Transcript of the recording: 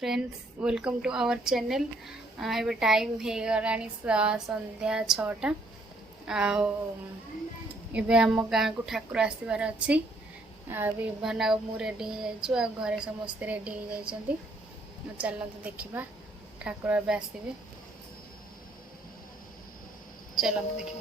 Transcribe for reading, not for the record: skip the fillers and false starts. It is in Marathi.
Friends welcome to our channel. एबे टाइम हो गलानी संध्या 6टा। एबे आम गाँ को ठाकुर आसबार अच्छी। विभान आ मु रेडी हो घरे समस्ते रेडी हो जाइछंती। चलते देखा ठाकुर एबे आसबे। चलते देखा